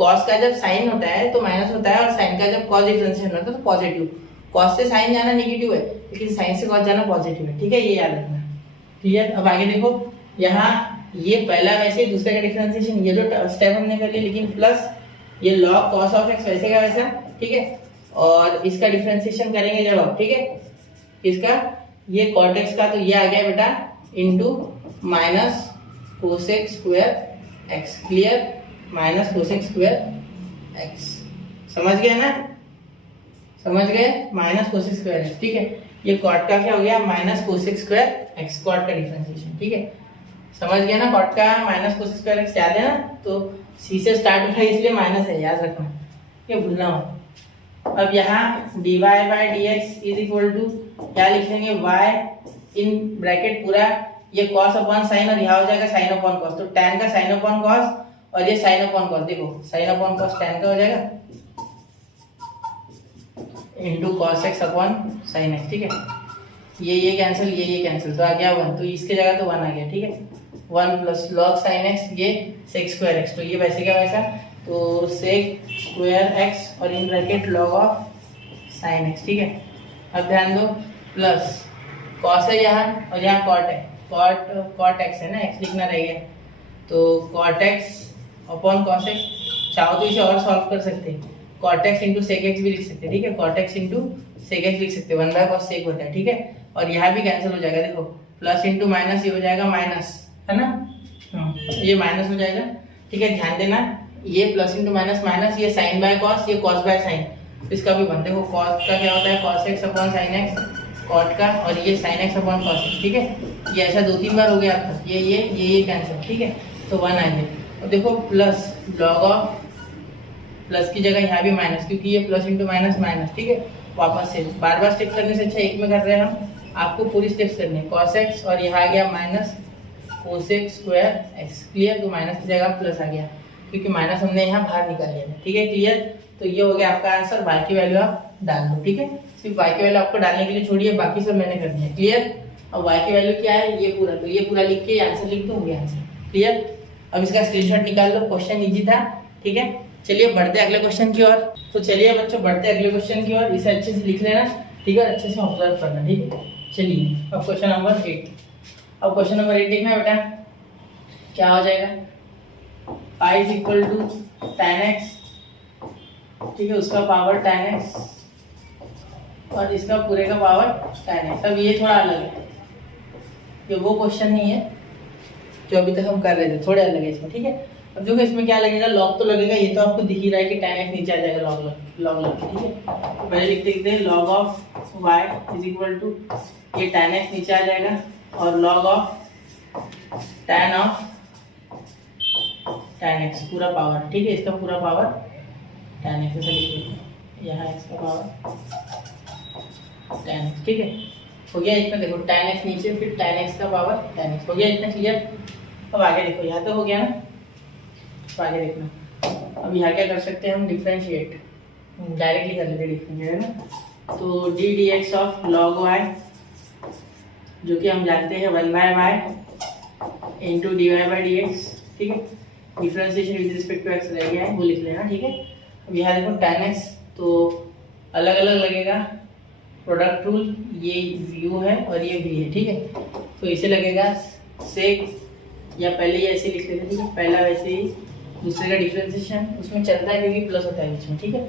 cos का जब sin होता है तो माइनस होता है, और sin का जब cos डिफरेंशिएशन होता है तो पॉजिटिव, cos से sin जाना नेगेटिव है, लेकिन sin से cos जाना पॉजिटिव है, ठीक है, ये याद रखना, क्लियर। अब आगे देखो, यहाँ ये पहला वैसे दूसरे का डिफरेंशिएशन, ये जो स्टेप हमने कर लिया, लेकिन प्लस ये log cos ऑफ x वैसे का वैसा, ठीक है, और इसका डिफरेंशिएशन करेंगे जब आप, ठीक है, इसका ये cot x का तो ये आ गया बेटा into minus cosec square x, clear, minus cosec square x, समझ गए ना, समझ गए, माइनस cosec स्क्वायर x, ठीक है। ये cot का क्या हो गया, minus cosec square x, cot का डिफरेंशिएशन, ठीक है, समझ गए ना, cot का माइनस cosec स्क्वायर x, याद है ना, तो c से स्टार्ट होता है इसलिए माइनस है, याद रखना, ये भूलना मत। अब यहाँ dy by dx is equal to क्या लिख लेंगे, y इन ब्रैकेट पूरा ये cos अपॉन साइन, और यहाँ हो जाएगा साइन अपॉन कॉस, तो tan का साइन अपॉन कॉस और ये साइन अपॉन कॉस, देखो साइन अपॉन कॉस tan का हो जाएगा into cos x upon sine x, ठीक है, ये कैंसिल, ये कैंसिल, तो आ गया 1, तो इसके जगह तो 1 आ गया, ठीक है, 1 प्लस log sin x, ये sec स्क्वायर x, तो ये वैसे क्या वैसा, तो sec स्क्वायर x और in bracket log of sin x, ठीक है। अब ध्यान दो, प्लस cos है यहाँ और यहाँ cot है, cot x है ना, x लिखना रह गया, तो cot x upon cos x, चाहो तो इसे और सॉल्व कर सकते हैं, cot x into sec x भी लिख सकते हैं, ठीक है, cot x into sec x लिख सकते हैं, 1 बाय cos sec होता है, ठीक है, और यहाँ भी कैंसिल हो जाएगा, देखो प्लस इंटू माइनस, ये हो जाएगा माइनस, है ना, ये माइनस हो जाएगा, ठीक है, ध्यान देना, ये प्लस इंटू माइनस माइनस, ये साइन बाय कॉस, ये कॉस बाय साइन, इसका भी 1। देखो कॉस का क्या होता है, cos x upon sine x cot का, और ये sine x upon cos x, ठीक है। ये ऐसा 2-3 बार हो गया आपका, ये कैंसिल, ठीक है। तो 1 आ गया। और देखो प्लस लॉग ऑफ, प्लस की जगह यहाँ भी माइनस, क्योंकि ये प्लस इंटू माइनस माइनस, ठीक है। वापस से बार बार स्टेप करने से अच्छा एक में कर रहे हैं हम, आपको पूरी स्टेप्स करनी है। कॉस एक्स और यहाँ आ गया minus cosec square x, clear. तो माइनस की जगह प्लस आ गया, क्योंकि माइनस हमने यहाँ बाहर निकाल लिया है, ठीक है, क्लियर। तो ये हो गया आपका आंसर। वाई की वैल्यू आप डाल दो, ठीक है। सिर्फ वाई की वैल्यू आपको डालने के लिए छोड़िए, बाकी सब मैंने कर दिया, क्लियर। अब वाई की वैल्यू क्या है, ये पूरा, तो ये पूरा लिख के आंसर लिख दो, हो गया आंसर, क्लियर। अब इसका स्क्रीनशॉट निकाल लो, क्वेश्चन इजी था, ठीक है। चलिए बढ़ते अगले क्वेश्चन की ओर। तो चलिए बच्चों बढ़ते अगले क्वेश्चन की ओर, इसे अच्छे से लिख लेना, ठीक है, अच्छे से ऑब्जर्व करना, ठीक है। चलिए अब क्वेश्चन नंबर 8। अब क्वेश्चन नंबर 8 देखना है बेटा, क्या हो जाएगा, pi is equal to tan x, ठीक है, उसका पावर tan x और इसका पूरे का पावर tan x। अब ये थोड़ा अलग है, ये वो क्वेश्चन नहीं है जो अभी तक हम कर रहे थे, थोड़े अलग है इसमें, ठीक है। अब देखो इसमें क्या लगेगा, लॉग तो लगेगा, ये तो आपको दिख ही रहा है कि tan x नीचे आ जाएगा लॉग लग के, ठीक है। तो पहले लिख देते हैं log of y is equal to, ये tan x नीचे आ जाएगा, और log of tan of tan x पूरा पावर, ठीक है, इसका पूरा पावर tan x ऐसा लिख देते हैं, यहाँ x का पावर tan x, ठीक है। हो गया इतना, देखो tan x नीचे, फिर tan x का पावर tan x, हो गया इतना, क्लियर। अब आगे देखो, यहाँ तो हो गया ना, तो आगे देखना। अब यहाँ क्या कर सकते हैं हम, डिफ्रेंशिएट डायरेक्टली कर लेते हैं, डिफ्रेंशिएट है ना। तो d D x of log y, जो कि हम जानते हैं 1/y into d y by d x, ठीक है। Differentiation with respect to x रह गया है, वो लिख लेना, ठीक है। अब यहाँ देखो tan x तो अलग अलग लगेगा, प्रोडक्ट रूल, ये u है और ये v है, ठीक है। तो इसे लगेगा सेक, या पहले ये ऐसे लिख लेते, ठीक है, पहला वैसे ही, दूसरे का डिफ्रेंशिएशन उसमें चलता है क्योंकि प्लस होता है बीच में, ठीक है।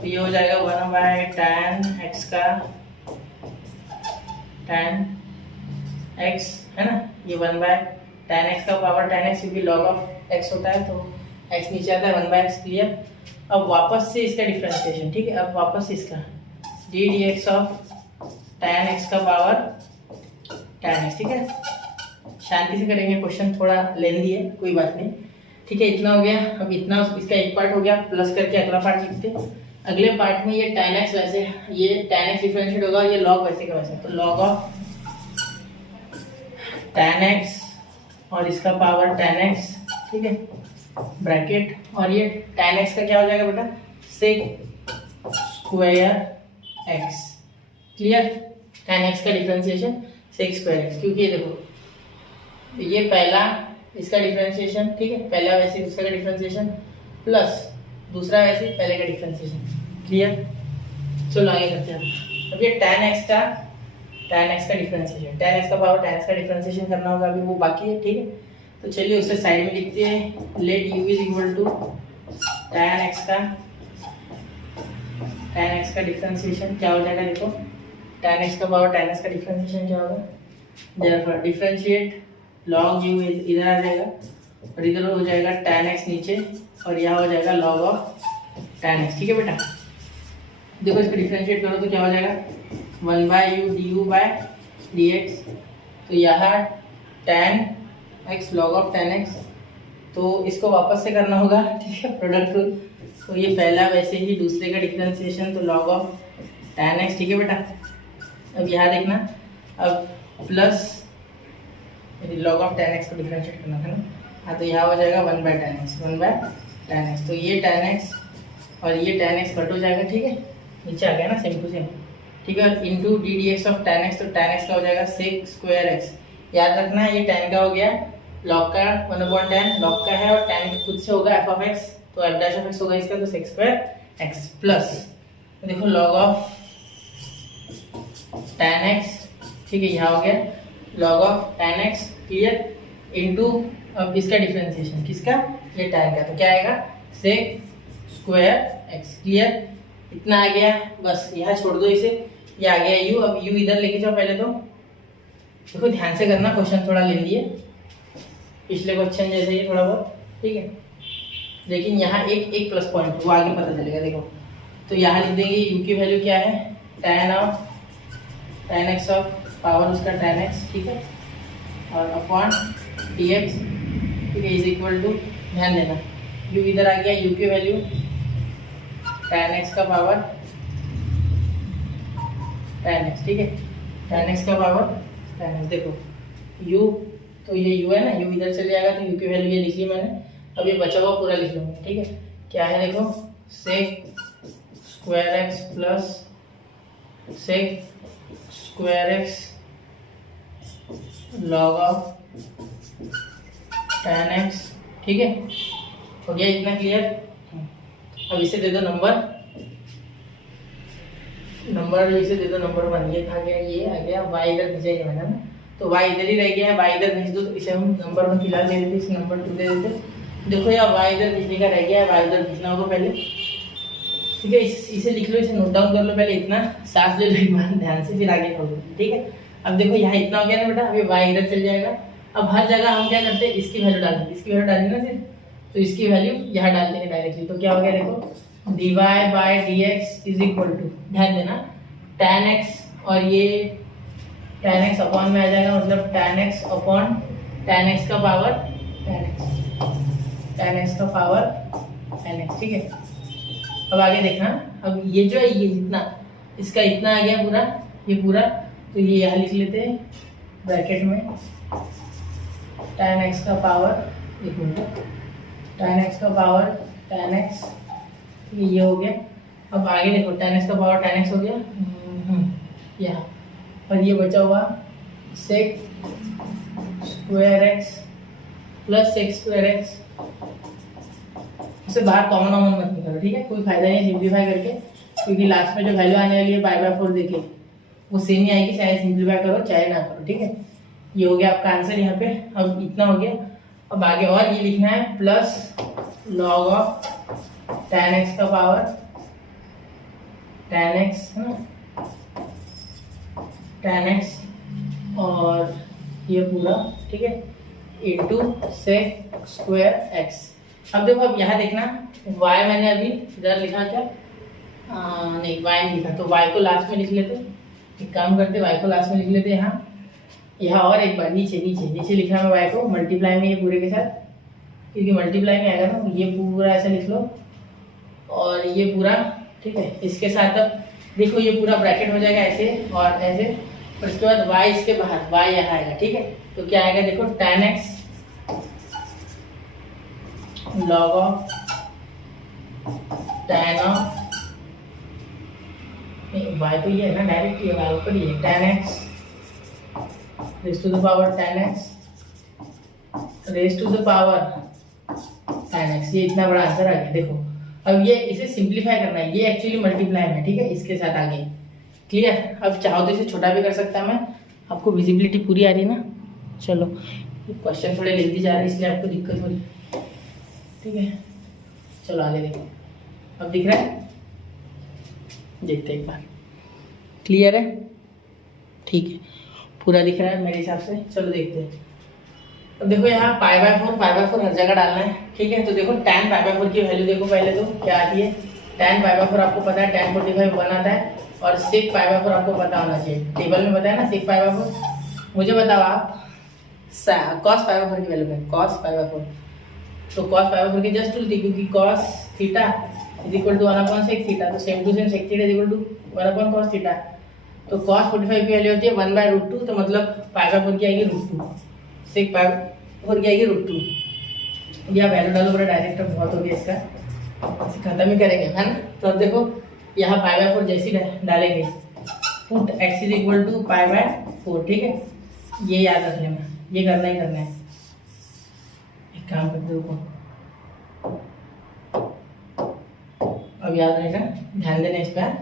तो ये हो जाएगा 1/tan x का tan x है ना, ये 1/tan x का पावर tan x, क्योंकि log ऑफ x होता है तो x नीचे आता है 1/x, क्लियर। अब वापस से इसका डिफ्रेंशिएशन, ठीक है, अब वापस से इसका D D x of tan x का पावर tan x, ठीक है। शांति से करेंगे, क्वेश्चन थोड़ा लेंदी है, कोई बात नहीं, ठीक है। इतना हो गया। अब इतना इसका एक पार्ट हो गया, प्लस करके अगला पार्ट लिखते हैं। अगले पार्ट में ये tan x वैसे, ये tan x डिफरेंशिएट होगा, ये log वैसे का वैसे, तो log ऑफ tan x और इसका पावर tan x, ठीक है, ब्रैकेट, और ये tan x का क्या हो जाएगा बेटा, sec square x, clear. tan x का डिफरेंशिएशन सेक स्क्वायर x, क्योंकि ये देखो ये पहला इसका डिफरेंशिएशन, ठीक है, पहला वैसे दूसरा का डिफरेंशिएशन, प्लस दूसरा वैसे पहले का डिफरेंशिएशन, क्लियर। चलो आगे करते हैं। अब ये tan x का डिफरेंशिएशन, tan x का पावर tan x का डिफरेंशिएशन करना होगा, अभी वो बाकी है, ठीक है। तो चलिए उससे साइड में लिखते हैं, let u is equal to tan x का डिफरेंशिएशन क्या हो जाएगा, देखो tan x का पावर tan x का डिफरेंशिएशन क्या होगा, देयरफॉर डिफरेंशिएट log u इधर आ जाएगा और इधर हो जाएगा tan x नीचे, और यहाँ हो जाएगा log ऑफ tan x, ठीक है बेटा। देखो इसको डिफरेंशिएट करो तो क्या हो जाएगा, 1/u du बाय dx, तो यहाँ tan x log of tan x, तो इसको वापस से करना होगा, ठीक है, प्रोडक्ट रूल। तो ये पहला वैसे ही, दूसरे का डिफरेंशिएशन तो log ऑफ tan x, ठीक है बेटा। अब यहाँ देखना, अब plus log of tan x को डिफरेंशिएट करना था ना, हाँ, तो यहाँ हो जाएगा 1/tan x, तो ये tan x और ये tan x कट हो जाएगा, ठीक है, नीचे आ गया ना सेम टू सेम, ठीक है। Into D D x of tan x, तो tan x का हो जाएगा सेक स्क्वायर x, याद रखना है ये tan का हो गया, log का 1/tan log का है, और tan खुद से होगा f ऑफ x, तो f डैश ऑफ x होगा इसका, तो सेक स्क्वायर x प्लस, तो देखो log ऑफ tan x, ठीक है, यहाँ हो गया log of tan x, clear, into अब इसका डिफरेंशिएशन किसका, ये tan का, तो क्या आएगा सेक स्क्वायर x, क्लियर। इतना आ गया, बस यहाँ छोड़ दो इसे, ये आ गया u। अब u इधर लेके जाओ पहले, तो देखो ध्यान से करना, क्वेश्चन थोड़ा लेंदी है, पिछले क्वेश्चन जैसे ही थोड़ा बहुत, ठीक है। लेकिन यहाँ एक प्लस पॉइंट वो आगे पता चलेगा, देखो तो यहाँ लिख देंगे u की वैल्यू क्या है, tan x ऑफ पावर उसका tan x, ठीक है, और अपॉन dx, ठीक है, इज इक्वल टू, ध्यान देना u इधर आ गया, u की वैल्यू tan x का पावर tan x, ठीक है, tan x का पावर tan x। देखो u, तो ये u है ना, u इधर चले जाएगा तो u की वैल्यू ये लिख ली मैंने। अब ये बचा हुआ पूरा लिख लूँगा, ठीक है। क्या है देखो, sec square x plus sec square x log of tan x, ठीक है, हो गया इतना क्लियर। अब इसे दे दो नंबर इसे दे दो नंबर 1, ये आ गया, ये आ गया, y इधर भेजा मैंने ना, तो y इधर ही रह गया है, y इधर भेज दो, तो इसे हम नंबर 1 फिलहाल दे देते, इसे नंबर 2 दे देते। देखो यार y इधर भेजने का रह गया है, y इधर भेजना होगा पहले, ठीक है, इसे लिख लो, इसे नोट डाउन कर लो पहले, इतना सांस ले लो एक बार ध्यान से, फिर आगे करो, ठीक है। अब देखो यहाँ इतना हो गया ना बेटा, अभी y इधर चल जाएगा। अब हर जगह हम क्या करते हैं, इसकी वैल्यू डालेंगे, इसकी वैल्यू डालेंगे ना सिर्फ, तो इसकी वैल्यू यहाँ डाल देंगे डायरेक्टली, तो क्या हो गया देखो, dy by dx is equal to, ध्यान देना, tan x, और ये tan x अपॉन में आ जाएगा, मतलब tan x upon tan x का पावर tan x का पावर tan x, ठीक है। अब आगे देखना, अब ये जो है ये जितना, इसका इतना आ गया पूरा, ये पूरा, तो ये यहाँ लिख लेते हैं ब्रैकेट में, tan x का पावर, एक मिनट, tan x का पावर tan x, ये हो गया। अब आगे देखो, tan x का पावर tan x हो गया यहाँ, और ये बचा हुआ sec square x plus sec square x, इससे बाहर कॉमन मत निकालो, ठीक है, कोई फायदा नहीं सिंप्लीफाई करके, क्योंकि लास्ट में जो वैल्यू आने वाली है π/4 देखे वो सेम ही आएगी, चाहे सिंप्लीफाई करो चाहे ना करो, ठीक है। ये हो गया आपका आंसर यहाँ पे। अब इतना हो गया, अब आगे और ये लिखना है plus log of tan x का पावर tan x है ना, tan x, और ये पूरा, ठीक है, इंटू sec स्क्वायर x। अब देखो, अब यहाँ देखना, y मैंने अभी इधर लिखा क्या, नहीं y नहीं लिखा, तो y को लास्ट में लिख लेते, एक काम करते y को लास्ट में लिख लेते, यहाँ और एक बार नीचे लिखना है y को, मल्टीप्लाई में ये पूरे के साथ, क्योंकि मल्टीप्लाई में आएगा ना, ये पूरा ऐसा लिख लो, और ये पूरा, ठीक है, इसके साथ अब देखो ये पूरा ब्रैकेट हो जाएगा ऐसे और ऐसे, और इसके बाद y इसके बाहर, y यहाँ आएगा, ठीक है, तो क्या आएगा देखो, tan x log of tan of, y तो ये है ना, डायरेक्ट ये y ऊपर ही है, tan x raise to the power tan x raise to the power tan x, ये इतना बड़ा आंसर आ गया। देखो अब ये इसे सिंप्लीफाई करना है, ये एक्चुअली मल्टीप्लाई में, ठीक है, इसके साथ आगे, क्लियर। अब चाहो तो इसे छोटा भी कर सकता मैं, आपको विजिबिलिटी पूरी आ रही है ना। चलो क्वेश्चन थोड़े लेंदी जा रहे हैं इसलिए आपको दिक्कत हो रही, ठीक है। चलो आगे देखो, अब दिख रहा है, देखते एक बार, क्लियर है, ठीक है, पूरा दिख रहा है मेरे हिसाब से। चलो देखते हैं। अब देखो यहाँ π/4 हर जगह डालना है, ठीक है। तो देखो tan π/4 की वैल्यू देखो पहले तो क्या आती है, tan π/4 आपको पता है tan 45 1 आता है, और sec π/4 आपको पता होना चाहिए, टेबल में बताया ना sec π/4। मुझे बताओ आप cos π/4 की वैल्यू है, cos π/4, तो cos π/4 की जस्ट टू थी, क्योंकि cos theta is equal to 1/sec theta, तो same to same sec theta is equal to 1/cos theta. तो cos 45 की वैल्यू होती है 1/√2, तो मतलब π/4 की आएगी √2, sec π/4 की आएगी √2। या वैल्यू डालो बड़ा डायरेक्ट, बहुत हो गया इसका, इसे खत्म ही करेंगे, है ना। तो अब देखो यहाँ π/4 जैसी डालेंगे, put x is equal to π/4, ठीक है, ये याद रख लेना, ये करना ही करना है। एक काम करते हो, अब याद रहेगा, ध्यान देना इस पर,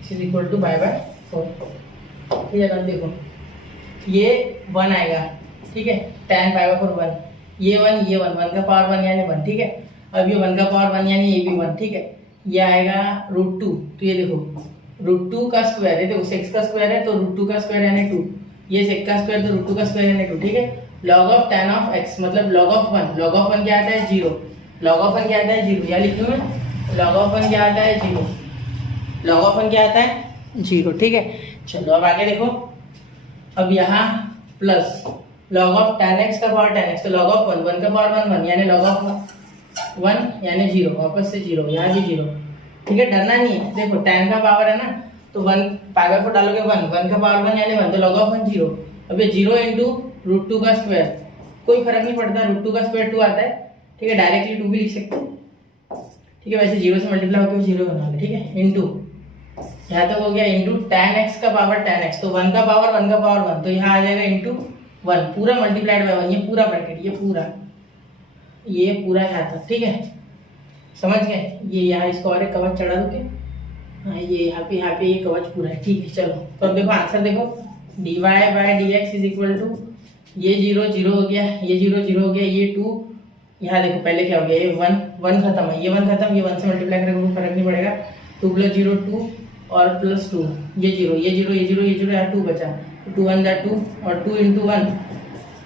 x इज इक्वल टू π/4, ठीक है। अब देखो ये 1 आएगा, ठीक है, tan π/4 1, ये 1 का पावर 1 यानी 1, ठीक है। अब ये 1 का पावर 1 यानी ये भी 1, ठीक है। ये आएगा √2, तो ये देखो √2 का स्क्वायर है, देखो sec का स्क्वायर है तो √2 का स्क्वायर यानी 2, ये sec का स्क्वायर तो √2 का स्क्वायर यानी 2, ठीक है। log of tan of x मतलब log ऑफ 1, log ऑफ 1 क्या आता है 0, log ऑफ 1 क्या आता है 0, या लिख दूं मैं, log ऑफ 1 क्या आता है 0, लॉग ऑफ 1 क्या आता है 0, ठीक है। चलो अब आगे देखो, अब यहाँ plus log of tan x का पावर tan x, तो लॉग ऑफ 1 का पावर 1 यानी लॉग ऑफ 1 यानी 0, वापस से 0, यहाँ भी 0, ठीक है। डरना नहीं है, देखो tan का पावर है ना, तो 1 पावर 4 डालोगे 1 का पावर 1 यानी 1, तो लॉग ऑफ 1 0। अब ये 0 इंटू √2 का स्क्वायर, कोई फर्क नहीं पड़ता, √2 का स्क्वायर 2 आता है, ठीक है। डायरेक्टली 2 भी लिख सकते हो, ठीक है। वैसे 0 से मल्टीप्लाई होकर 0 बनाओगे, ठीक है। इंटू यहाँ तक हो गया, इंटू tan x का पावर tan x, तो 1 का पावर 1, तो यहाँ आ जाएगा इंटू 1, पूरा मल्टीप्लाइड बाय 1, ये पूरा ब्रैकेट, ये पूरा यहाँ तक, ठीक है। समझ गए, ये यहाँ इसको और एक कवच चढ़ा दो क्या, हाँ ये यहाँ पे ये कवच पूरा है, ठीक है। चलो तो अब देखो आंसर देखो, dy by dx is equal to, ये 0 0 हो गया, ये 0 0 हो गया, ये 2, यहाँ देखो पहले क्या हो गया, ये 1 खत्म है, ये 1 खत्म, ये 1 से मल्टीप्लाई करेंगे कोई फर्क नहीं पड़ेगा, 2 + 0 2 और प्लस 2, ये 0 ये 0 ये 0 ये 0, यहाँ 2 बचा, 2 1 जा 2 और 2 × 1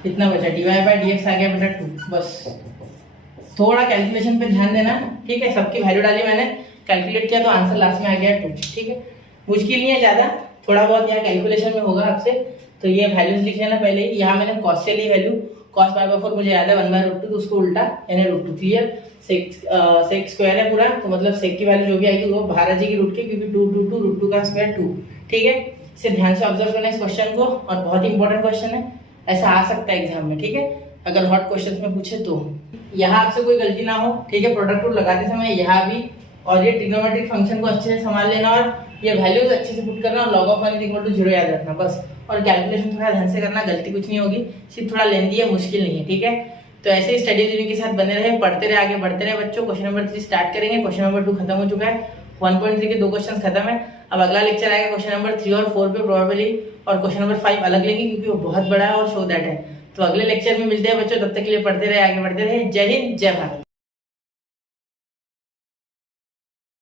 कितना बचा, dy बाय dx आ गया बेटा 2। बस थोड़ा कैलकुलेशन पे ध्यान देना, ठीक है। सबकी वैल्यू डाली मैंने, कैलकुलेट किया तो आंसर लास्ट में आ गया 2, ठीक है। मुश्किल नहीं है ज़्यादा, थोड़ा बहुत यहाँ कैलकुलेशन में होगा आपसे, तो ये वैल्यूज लिख लेना पहले ही। यहाँ मैंने कॉस से ली वैल्यू, cos π/4 मुझे याद है 1/√2, तो उसको उल्टा यानी √2, क्लियर। सेक स्क्वायर है पूरा, तो मतलब सेक की वैल्यू जो भी आएगी वो बाहर आ जाएगी रूट के, क्योंकि 2 × 2 √2 का स्क्वायर 2, ठीक है। इसे ध्यान से ऑब्जर्व करना इस क्वेश्चन को, और बहुत ही इंपॉर्टेंट क्वेश्चन है, ऐसा आ सकता है एग्जाम में, ठीक है। अगर हॉट क्वेश्चन में पूछे तो यहाँ आपसे कोई गलती ना हो, ठीक है। प्रोडक्ट रूल लगाते समय यहाँ भी, और ये ट्रिग्नोमेट्रिक फंक्शन को अच्छे से संभाल लेना, और ये वैल्यूज अच्छे से पुट करना, और लॉग ऑफ 1 = 0 याद रखना बस। और कैलकुलेशन थोड़ा ध्यान से करना, गलती कुछ नहीं होगी, सिर्फ थोड़ा लेंदी है, मुश्किल नहीं है, ठीक है। तो ऐसे ही स्टडी के साथ बने रहे, पढ़ते रहे, आगे बढ़ते रहे बच्चों। क्वेश्चन नंबर 3 स्टार्ट करेंगे, क्वेश्चन नंबर 2 खत्म हो चुका है, 1.3 के 2 क्वेश्चन खत्म है। अब अगला लेक्चर आएगा क्वेश्चन नंबर 3 और 4 पे प्रोबेबली, और क्वेश्चन नंबर 5 अलग लेंगे क्योंकि वो बहुत बड़ा है और शो दैट है। तो अगले लेक्चर में मिलते हैं बच्चों, तब तक के लिए पढ़ते रहे, आगे बढ़ते रहे। जय हिंद, जय भारत।